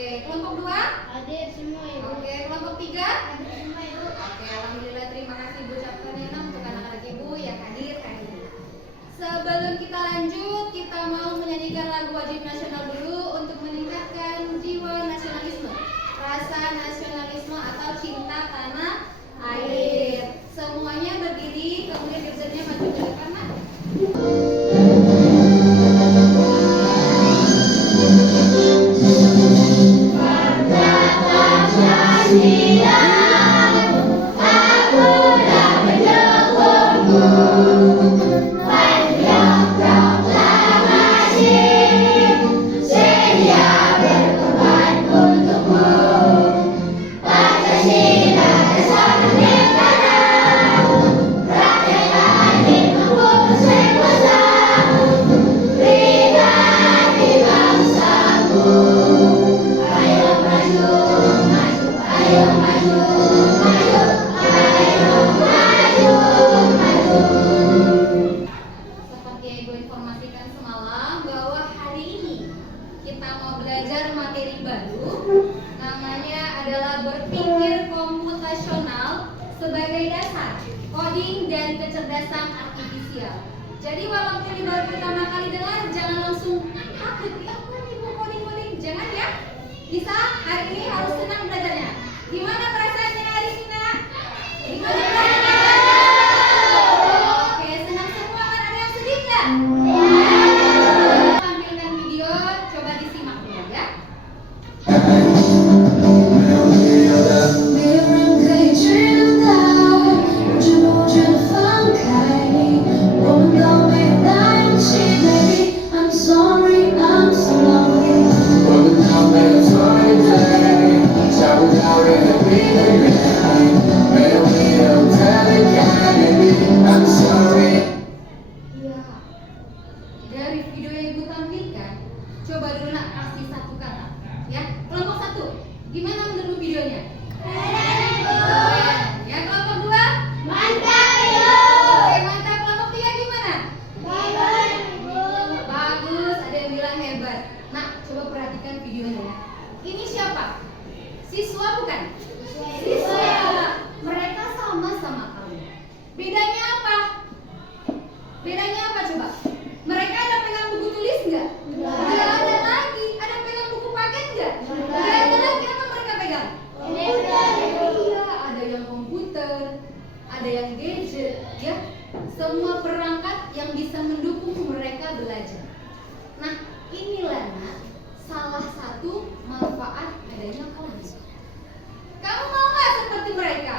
Oke, kelompok 2? Hadir semua Ibu. Oke, kelompok 3? Hadir semua Ibu. Oke, alhamdulillah, terima kasih Bu ucapkan untuk anak-anak Ibu yang hadir hari ini. Sebelum kita lanjut, kita mau menyanyikan lagu wajib nasional dulu untuk meningkatkan jiwa nasionalisme, rasa nasionalisme atau cinta tanah air. Semuanya berdiri, kemudian dirjennya maju ke depan, Nak. Jadi walaupun ini baru pertama kali dengar, jangan langsung takut. Ya apa nih Bu coding-coding? Jangan ya. Bisa hari ini harus senang belajarnya. Gimana perasaannya hari ini, Nak? Oke, senang semua kan? Ada yang sedih nggak? Tampilkan video, coba disimak dulu ya. Dari video yang Ibu tampilkan, coba dulu Nak kasih satu kata. Ya, kelompok 1, gimana menurut videonya? Keren. Ya, kelompok 2? Mantap Ibu. Oke, mantap. Kelompok 3 gimana? Bagus Ibu. Bagus, ada yang bilang hebat. Nah, coba perhatikan videonya ya. Ini siapa? Siswa bukan? Siswa. Mereka sama-sama kamu. Bedanya apa? Bedanya apa coba? Mereka ada pegang buku tulis nggak? Nggak ada lagi. Ada pegang buku paket nggak? Nggak ada lagi. Apa mereka pegang? Iya, ada yang komputer, ada yang gadget, ya. Semua perangkat yang bisa mendukung mereka belajar. Nah, inilah Nak, salah satu manfaat adanya kelas. Kamu mau nggak seperti mereka?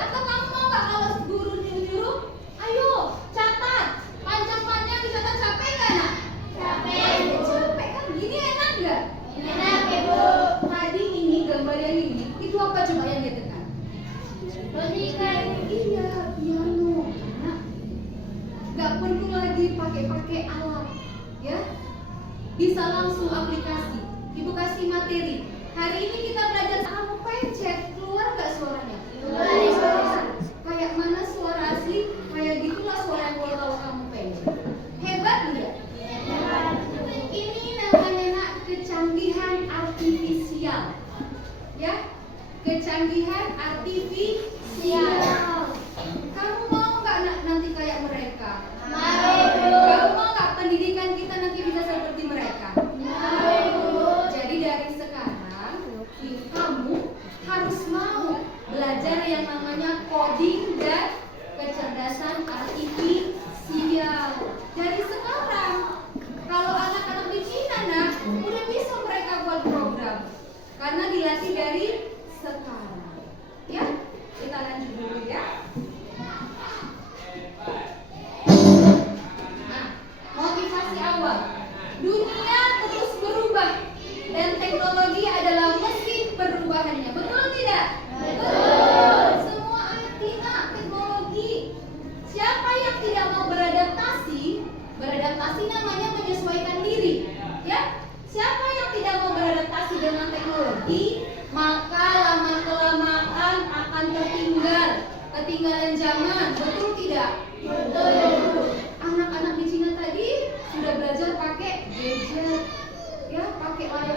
Atau kamu mau nggak kalau guru nyuruh, ayo catat, panjang-panjang dicatat, capek nggak Nak? Capek kan? Gini enak nggak? Enak Ibu. Tadi ini gambar yang ini, itu apa coba yang dia tekan? Boneka. Iya, piano. Nah, nggak perlu lagi pakai alat, ya. Bisa langsung aplikasi. Ibu kasih materi. Hari ini kita belajar kamu pencet, keluar nggak suaranya? Keluar. Kayak mana suara asli? Kayak gitulah suara yang kalau kamu pencet. Hebat enggak? Ini namanya Nak kecanggihan artifisial. Ya, kecanggihan artifisial. Kamu mau nggak Nak nanti kayak mereka? Kamu mau nggak pendidikan kita nanti bisa seperti mereka? Jadi dari sekarang kamu harus mau belajar yang namanya coding dan kecerdasan artifisial. Dari sekarang, kalau anak-anak di Cina Nak, udah bisa mereka buat program karena dilatih dari sekarang. Ya, kita lanjut dulu ya. Nah, motivasi awal. Dunia terus berubah dan teknologi adalah mesin perubahannya. Betul tidak? Betul. Semua arti Nak teknologi. Siapa yang tidak mau beradaptasi? Beradaptasi namanya menyesuaikan diri. Ya? Siapa yang tidak mau beradaptasi dengan teknologi, maka lama-kelamaan akan ketinggalan zaman. Betul tidak? Betul. Anak-anak di Cina tadi sudah belajar pakai gadget, ya, pakai layar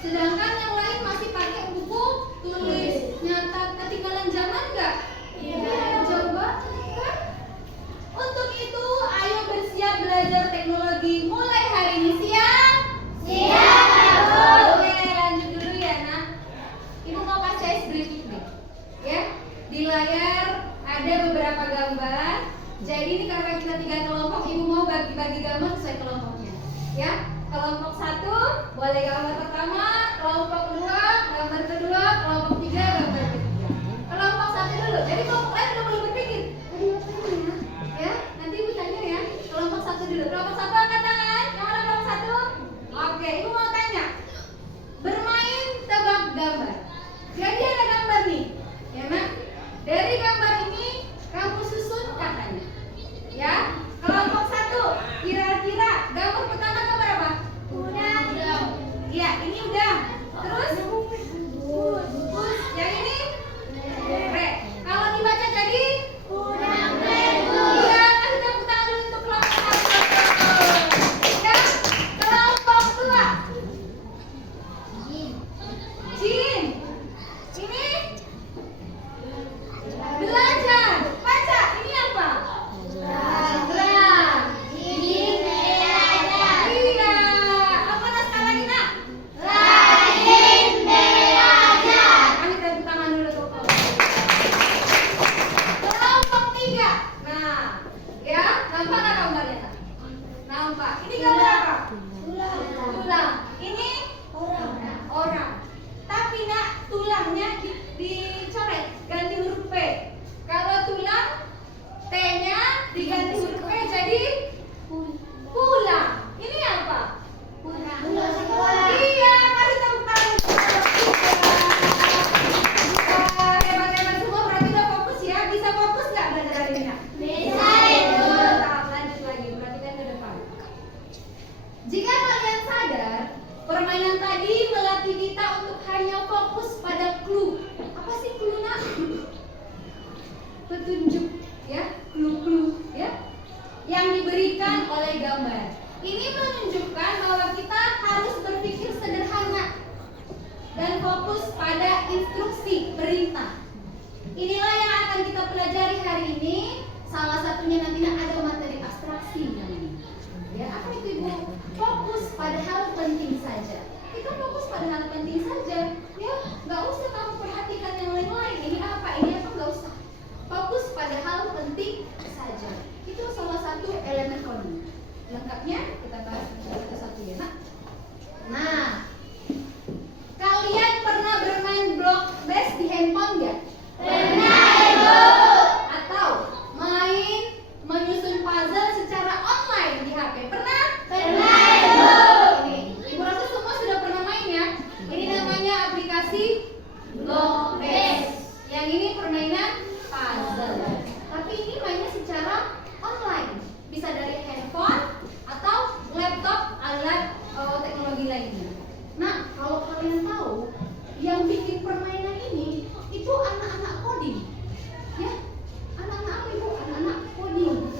Sedangkan yang lain masih pakai buku tulis. Nyata ketinggalan zaman nggak? Iya, jauh banget kan? Untuk itu, ayo bersiap belajar teknologi mulai hari ini. Siap? Siap, Bu. Oke, lanjut dulu ya, Nak. Ibu mau kasih ice briefing nih. Ya, di layar ada beberapa gambar. Jadi ini karena kita 3 kelompok, Ibu mau bagi-bagi gambar sesuai kelompoknya. Ya, kelompok 1 boleh gambar pertama, kelompok 2 gambar kedua, kelompok 3 gambar ketiga. Kelompok 1 dulu. Jadi kelompok lain udah boleh berpikir. Tadi bertanya ya. Nanti Ibu tanya ya. Kelompok 1 dulu. Kelompok 1 angkat tangan. Yang mana kelompok 1? Oke, Ibu mau tanya. Bermain tebak gambar. Jadi ada gambar nih. Ya, Nak. Dari gambar ini kamu susun katanya. Ya. Kelompok 1, kira-kira gambar pertama gambar apa? Udang. Iya, ini udah. Terus? Bus. Yang ini? Re. Kalau dibaca jadi? Udang berbus. Iya, kasih tepuk tangan dulu untuk kelompok 1. Ya. Kelompok 2. Jin. Ini? Belajar. Baca. Ini apa? Drum. Jin belajar. Iya. Apa naskah lagi, Nak? Rajin belajar. Kami tepuk tangan dulu untuk kelompok 3. Nah, ya, nampak nggak gambarnya, Nak? Nampak. Ini gambar apa? Tulang. Ini orang. Tapi, Nak, tulangnya dicoret, ganti huruf P. Kalau tulang, T-nya diganti huruf P jadi pulang. Ini apa? Iya, kasih tepuk tangan. Hebat-hebat semua, berarti udah fokus ya. Bisa fokus nggak belajar hari ini, Nak? Bisa, Ibu. Mantap, lanjut lagi, perhatikan ke depan. Jika kalian sadar, permainan tadi melatih kita untuk hanya fokus pada clue. Apa sih clue, Nak? Petunjuk, ya, clue-clue, ya, yang diberikan oleh gambar. Ini menunjukkan bahwa kita harus berpikir sederhana dan fokus pada instruksi perintah. Inilah yang akan kita pelajari hari ini. Salah satunya nanti ada materi abstraksi namanya. Ya, apa itu, Ibu? Fokus pada hal penting saja. Kita fokus pada hal penting saja. Ya, nggak usah kamu perhatikan yang lain-lain. Ini apa? Nggak usah. Fokus pada hal penting saja. Itu salah satu elemen coding. Lengkapnya kita bahas satu-satu ya, Nak. Nah, kalian pernah bermain block base di handphone nggak? Pernah, Ibu. Atau main menyusun puzzle secara online di HP? Pernah? Pernah, Ibu. Ini, Ibu rasa semua sudah pernah main ya. Ini namanya aplikasi block base. Yang ini permainan puzzle. Tapi ini mainnya secara online. Bisa dari handphone atau laptop, alat teknologi lainnya. Nah, kalau kalian tahu, yang bikin permainan ini itu anak-anak coding. Ya, anak-anak apa, Ibu? Anak-anak coding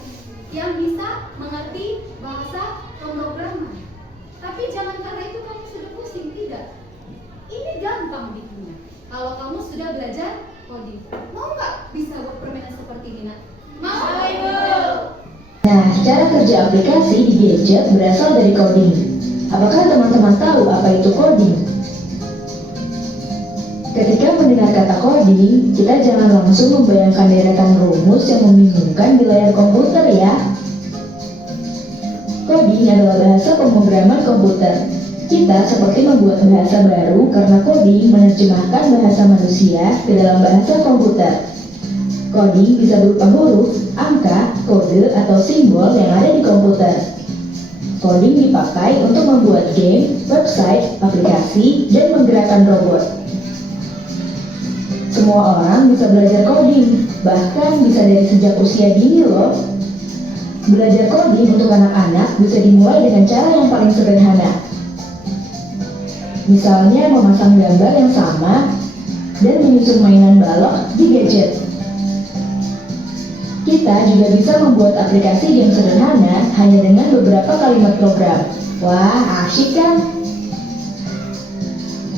yang bisa mengerti bahasa pemrograman. Tapi jangan karena itu kamu sudah pusing, tidak. Ini gampang bikinnya. Kalau kamu sudah belajar coding, mau nggak bisa buat permainan seperti ini, Nak? Mau, Ibu? Nah, cara kerja aplikasi di gadget berasal dari coding. Apakah teman-teman tahu apa itu coding? Ketika mendengar kata coding, kita jangan langsung membayangkan deretan rumus yang membingungkan di layar komputer ya. Coding adalah bahasa pemrograman komputer. Kita seperti membuat bahasa baru karena coding menerjemahkan bahasa manusia ke dalam bahasa komputer. Coding bisa berupa huruf, angka, kode, atau simbol yang ada di komputer. Coding dipakai untuk membuat game, website, aplikasi, dan menggerakkan robot. Semua orang bisa belajar coding, bahkan bisa dari sejak usia dini loh. Belajar coding untuk anak-anak bisa dimulai dengan cara yang paling sederhana. Misalnya memasang gambar yang sama dan menyusun mainan balok di gadget. Kita juga bisa membuat aplikasi game sederhana hanya dengan beberapa kalimat program. Wah, asyik kan?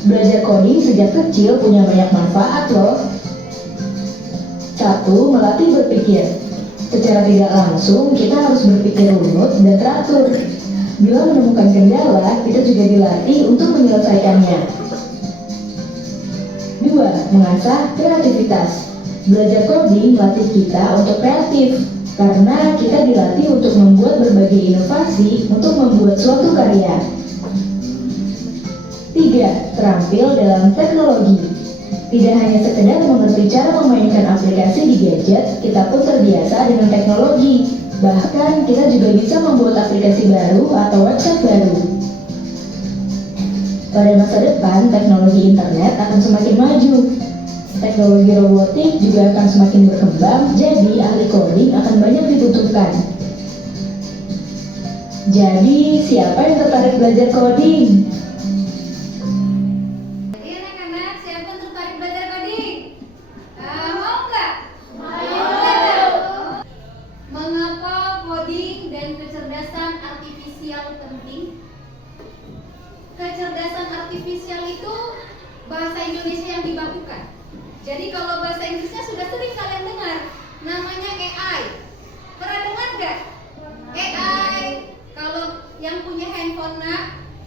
Belajar coding sejak kecil punya banyak manfaat loh. 1. Melatih berpikir. Secara tidak langsung, kita harus berpikir runut dan teratur. Bila menemukan kendala, kita juga dilatih untuk menyelesaikannya. 2. Mengasah kreativitas. Belajar coding melatih kita untuk kreatif, karena kita dilatih untuk membuat berbagai inovasi untuk membuat suatu karya. 3. Terampil dalam teknologi. Tidak hanya sekedar mengerti cara memainkan aplikasi di gadget, kita pun terbiasa dengan teknologi. Bahkan kita juga bisa membuat aplikasi baru atau website baru. Pada masa depan, teknologi internet akan semakin maju. Teknologi robotik juga akan semakin berkembang, jadi ahli coding akan banyak dibutuhkan. Jadi, siapa yang tertarik belajar coding? Jadi anak-anak, siapa yang tertarik belajar coding? Mau nggak? Mengapa coding dan kecerdasan artifisial penting? Kecerdasan artifisial itu bahasa Indonesia yang dibakukan. Jadi kalau bahasa Inggrisnya sudah sering kalian dengar, namanya AI. Pernah dengar nggak? AI. Kalau yang punya handphone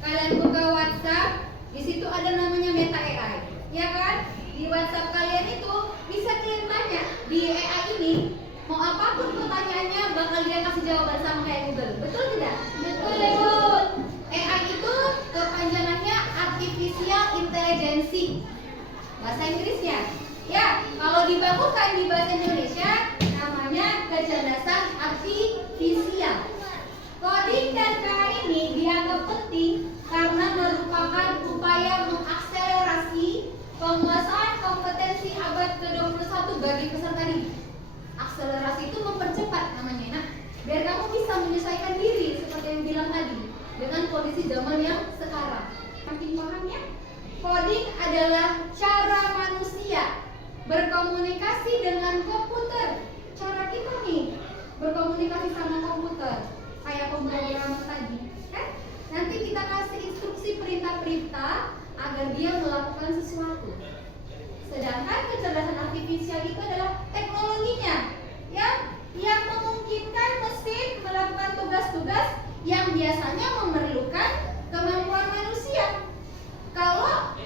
kalian buka WhatsApp, di situ ada namanya Meta AI, ya kan? Di WhatsApp kalian itu bisa kalian tanya di AI ini, mau apapun pertanyaannya bakal dia kasih jawaban sama kayak Google. Betul tidak? Betul. AI itu kepanjangannya Artificial Intelligence. Bahasa Inggrisnya. Ya, kalau dibakukan di bahasa Indonesia namanya kecerdasan artifisial. Coding dan KI ini dianggap penting karena merupakan upaya mengakselerasi penguasaan kompetensi abad ke-21 bagi peserta didik. Akselerasi itu mempercepat namanya, nah, biar kamu bisa menyesuaikan diri seperti yang bilang tadi dengan kondisi zaman yang sekarang. Makin paham ya? Coding adalah cara manusia berkomunikasi dengan komputer. Cara kita nih berkomunikasi sama komputer, kayak pemrograman tadi, kan? Nanti kita kasih instruksi perintah-perintah agar dia melakukan sesuatu. Sedangkan kecerdasan artifisial itu adalah teknologinya yang memungkinkan mesin melakukan tugas-tugas yang biasanya memerlukan kemampuan manusia. Kalau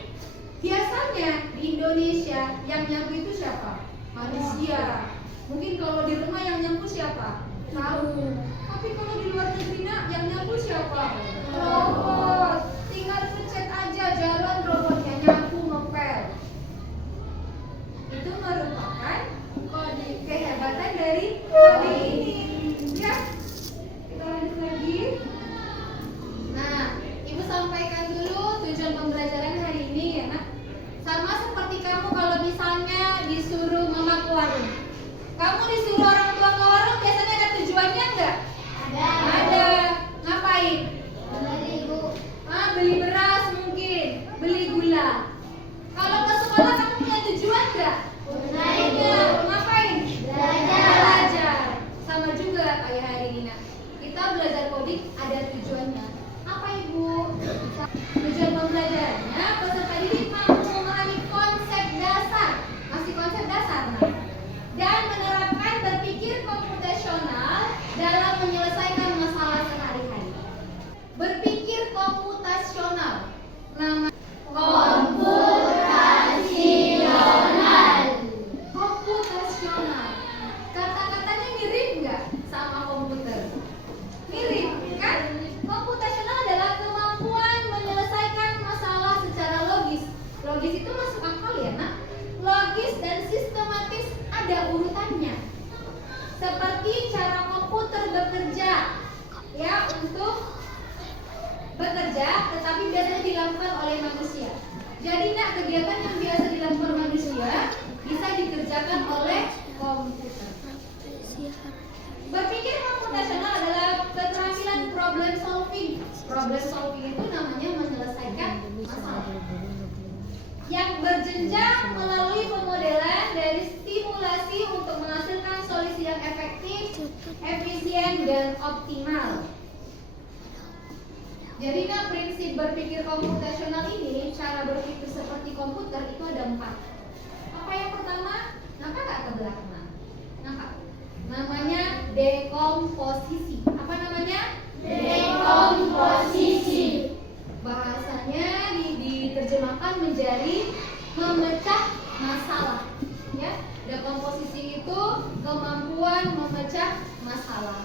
biasanya di Indonesia yang nyapu itu siapa? Manusia. Mungkin kalau di rumah yang nyapu siapa? Tahu. Tapi kalau di luar negeri yang nyapu siapa? Robot. Tinggal pencet aja jalan robotnya nyapu ngepel. Itu merupakan kehebatan dari coding ini. Ya. Kita lanjut lagi. Nah, Ibu sampaikan dulu tujuan pembelajaran hari ini ya, Nak. Sama seperti kamu kalau misalnya disuruh mama ke warung. Kamu disuruh orang tua ke warung biasanya ada tujuannya enggak? Ada. Ngapain? Beli beras mungkin, beli gula. Kalau ke sekolah kamu punya tujuan enggak? Ngapain? Belajar. Sama juga kayak hari ini, Nak. Kita belajar coding ada tujuannya. Apa Ibu? Tujuan pembelajarannya peserta didik mampu memahami konsep dasar, masih konsep dasar, nah, dan menerapkan berpikir komputasional dalam menyelesaikan masalah sehari-hari. Berpikir komputasional, nama komputasional. Kata-katanya mirip nggak sama komputer? Mirip, kan? Komputasional adalah kemampuan menyelesaikan masalah secara logis. Logis itu masuk akal ya, Nak? Logis dan sistematis, ada urutannya. Seperti cara komputer bekerja, ya, untuk bekerja, tetapi biasanya dilakukan oleh manusia. Jadi, Nak, kegiatan yang biasa dilakukan manusia bisa dikerjakan oleh komputer. Berpikir komputasional adalah keterampilan problem solving. Problem solving itu namanya menyelesaikan masalah yang berjenjang melalui pemodelan dari stimulasi untuk menghasilkan solusi yang efektif, efisien, dan optimal. Jadi nah, prinsip berpikir komputasional ini, cara berpikir seperti komputer itu ada 4. Apa yang pertama? Nampak nggak ke belakang? Nampak? Namanya dekomposisi. Apa namanya? Dekomposisi. Bahasanya diterjemahkan menjadi memecah masalah. Ya, dekomposisi itu kemampuan memecah masalah.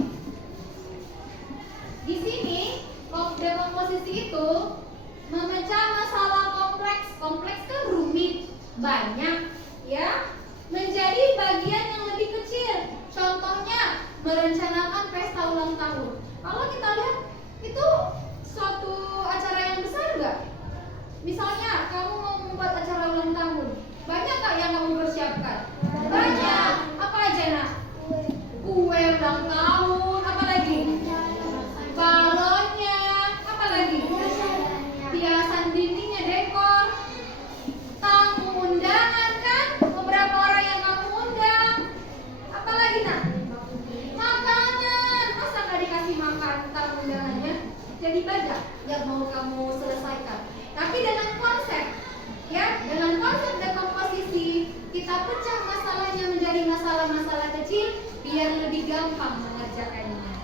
Di sini dekomposisi itu memecah masalah kompleks. Kompleks kan rumit, banyak, ya, menjadi bagian yang lebih kecil. Contohnya merencanakan pesta ulang tahun. Kalau kita lihat itu suatu acara yang besar enggak? Misalnya kamu mau membuat acara ulang tahun, banyak nggak yang kamu persiapkan? Banyak. Apa aja nak? Kue ulang tahun, apa lagi? Balonnya, apa lagi? Hiasan dindingnya, dekor. Tamu undangan kan? Beberapa orang yang kamu undang. Apa lagi nak? Makanan. Masa nggak dikasih makan tamu undangannya? Jadi banyak yang mau kamu selesaikan. Tapi dengan konsep, ya, dengan konsep dekomposisi, kita pecah masalahnya menjadi masalah-masalah kecil biar lebih gampang mengerjakannya.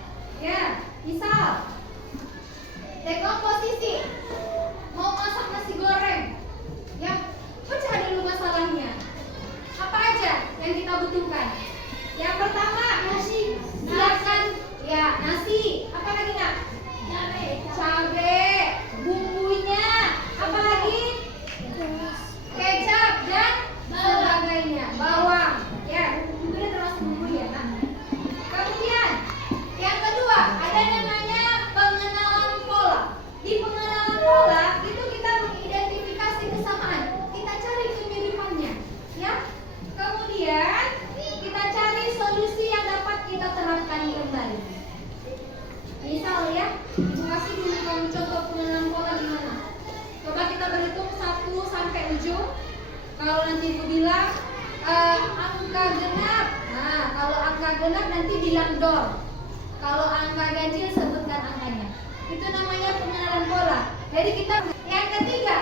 Ya, misal dekomposisi, mau masak nasi goreng, ya, pecah dulu masalahnya. Apa aja yang kita butuhkan? Yang pertama, nasi. Siapkan, ya, nasi. Apa lagi nak? Cabai, bumbunya, apa lagi? Kecap dan sebagainya, bawang, ya, bumbunya termasuk bumbu ya. Nah, kemudian yang kedua ada namanya pengenalan pola. Di pengenalan pola itu kita mengidentifikasi kesamaan, kita cari kemiripannya, ya. Kemudian kita cari solusi yang dapat kita terapkan kembali. Misal ya, Ibu kasih dulu kamu contoh pengenalan pola gimana? Coba kita berhitung 1 sampai ujung. Kalau nanti Ibu bilang angka genap, nah kalau angka genap nanti bilang dor. Kalau angka ganjil sebutkan angkanya. Itu namanya pengenalan pola. Jadi kita yang ketiga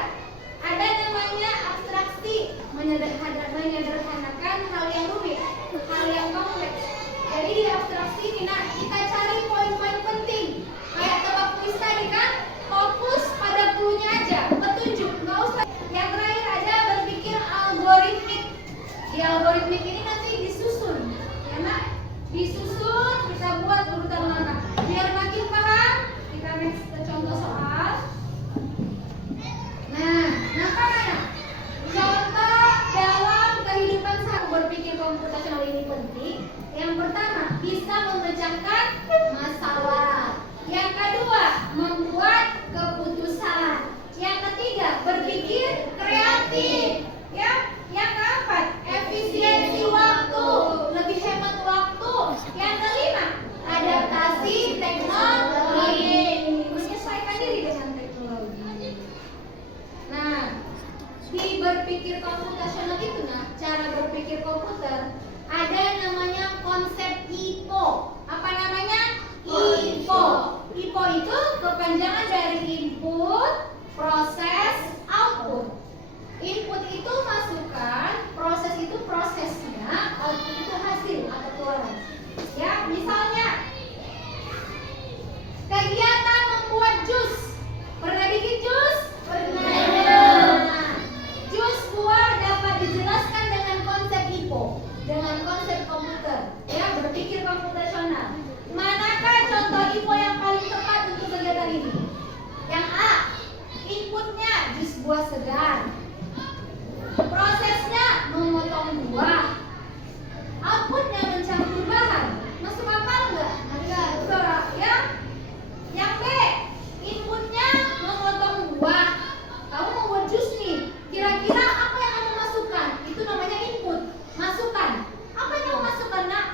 ada namanya abstraksi, menyederhanakan hal yang rumit, hal yang kompleks. Jadi di abstraksi ini nah, kita cari poin-poin penting. Kayak tebak kuis tadi kan, fokus pada clue-nya aja, petunjuk, nggak usah. Yang terakhir aja berpikir algoritmik. Di algoritmik ini nanti disusun, ya nak, disusun kita buat urutan langkah. Biar makin paham, kita next ke contoh soal. Nah, nampak mana? Contoh dalam kehidupan sehari berpikir komputasional ini penting. Yang pertama, bisa memecahkan masalah. Yang kedua, membuat keputusan. Yang ketiga, berpikir kreatif. Ya, yang keempat, efisiensi waktu, lebih hemat waktu. Yang kelima, adaptasi teknologi, menyesuaikan diri dengan teknologi. Nah, di berpikir komputasional itu nah, cara berpikir komputer ada namanya konsep IPO. Apa namanya? IPO. IPO itu kepanjangan dari input, proses, output. Input itu masukan, proses itu prosesnya, output itu hasil atau keluaran. Ya, misalnya kegiatan membuat jus. Pernah bikin jus? Pernah. Jus buah dapat dijelaskan dengan konsep IPO, dengan konsep komputer. Ya, berpikir komputasional. Manakah contoh IPO yang paling tepat untuk kegiatan ini? Yang A, inputnya jus buah segar. Prosesnya memotong buah. Outputnya mencampur bahan. Masuk akal enggak? Enggak. Ya. Yang B, inputnya memotong buah. Kamu mau buat jus nih. Kira-kira apa yang kamu masukkan? Itu namanya input. Masukkan. Apa yang kamu masukkan, nak?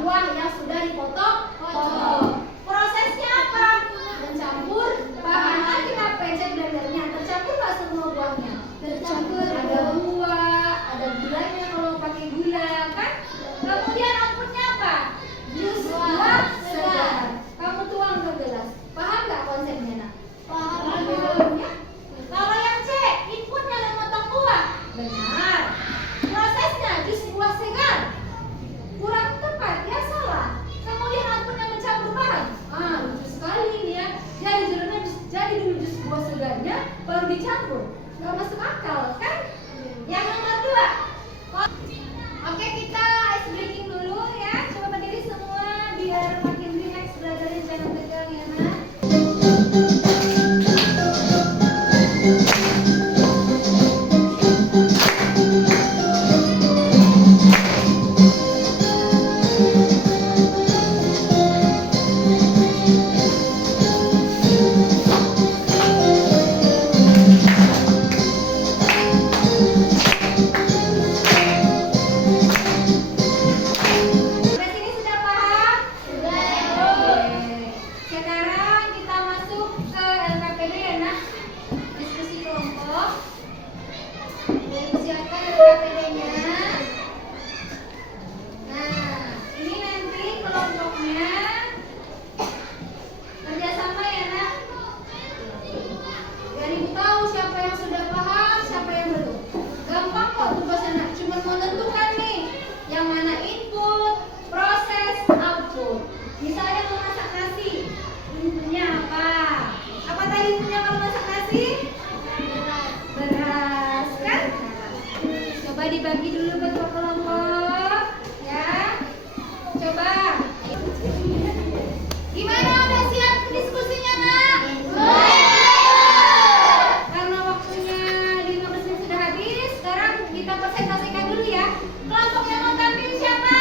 Buah yang sudah dipotong. Prosesnya apa? Mencampur bahan. Lagi apa cek blendernya? Tercampur nggak semua buahnya? Tercampur. Ada buah, ada gulanya kalau buah segarnya baru dicampur. Nggak masuk akal, kan? Yang nomor 2. Oke, kita ice breaking dulu ya. Coba berdiri semua biar makin relax, belajarnya jangan tegang ya, Nak. Sampai sini sudah paham? Oke. Sekarang kita masuk ke LKPD ya, Nak. Diskusi kelompok. Siapkan LKPD-nya. Nah, ini nanti kelompoknya kerjasama ya, Nak. Biar Ibu tahu siapa yang sudah paham, siapa yang belum. Gampang kok tugasnya, Nak. Cuma menentukan nih yang mana input, proses, output. Misalnya memasak nasi, inputnya apa? Apa tadi inputnya kalau masak nasi? Beras, kan? Coba dibagi dulu bentuk kelompok, ya. Coba. Gimana, udah siap diskusinya, Nak? Karena waktunya 15 menit sudah habis, sekarang kita presentasikan dulu ya. Kelompok yang mau tampil siapa?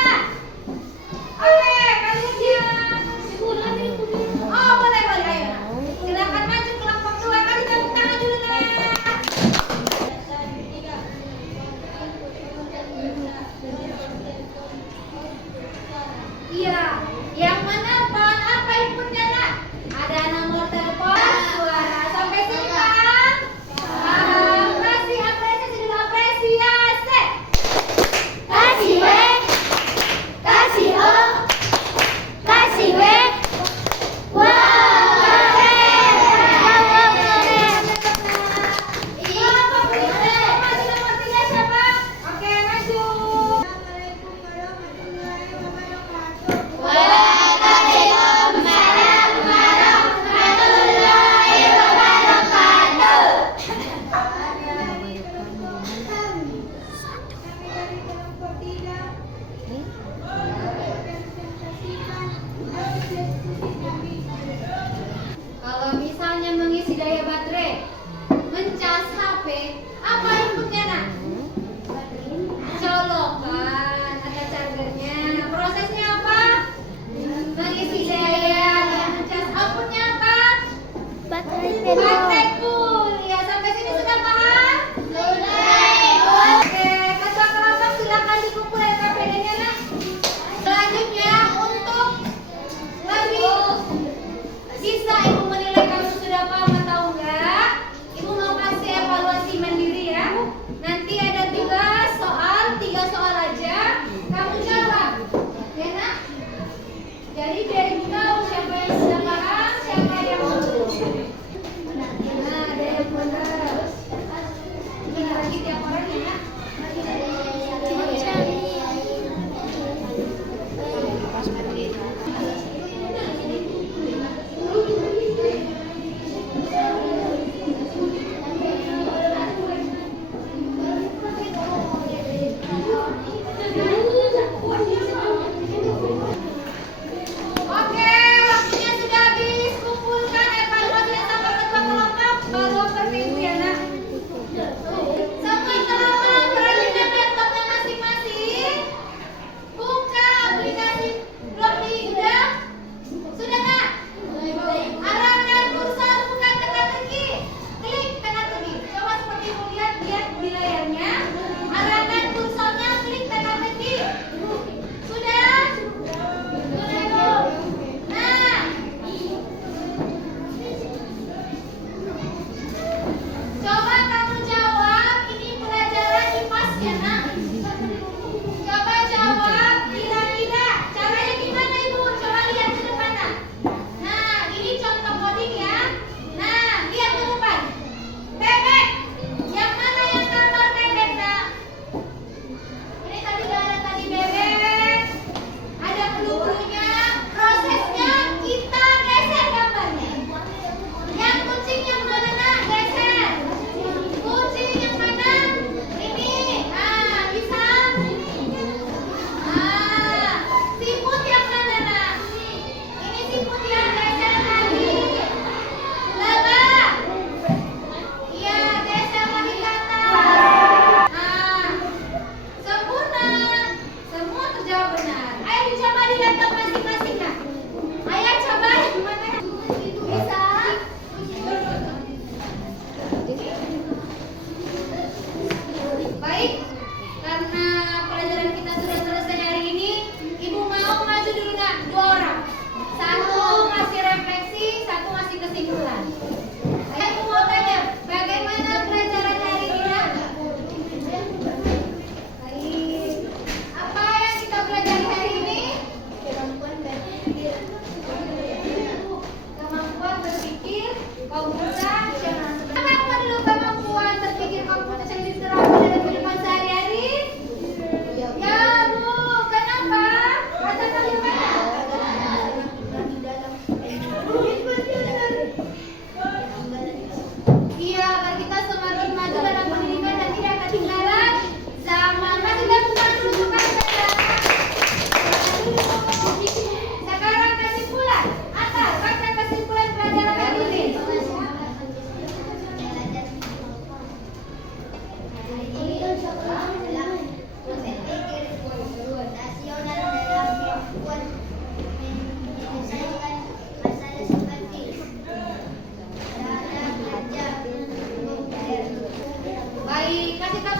Kasih tepuk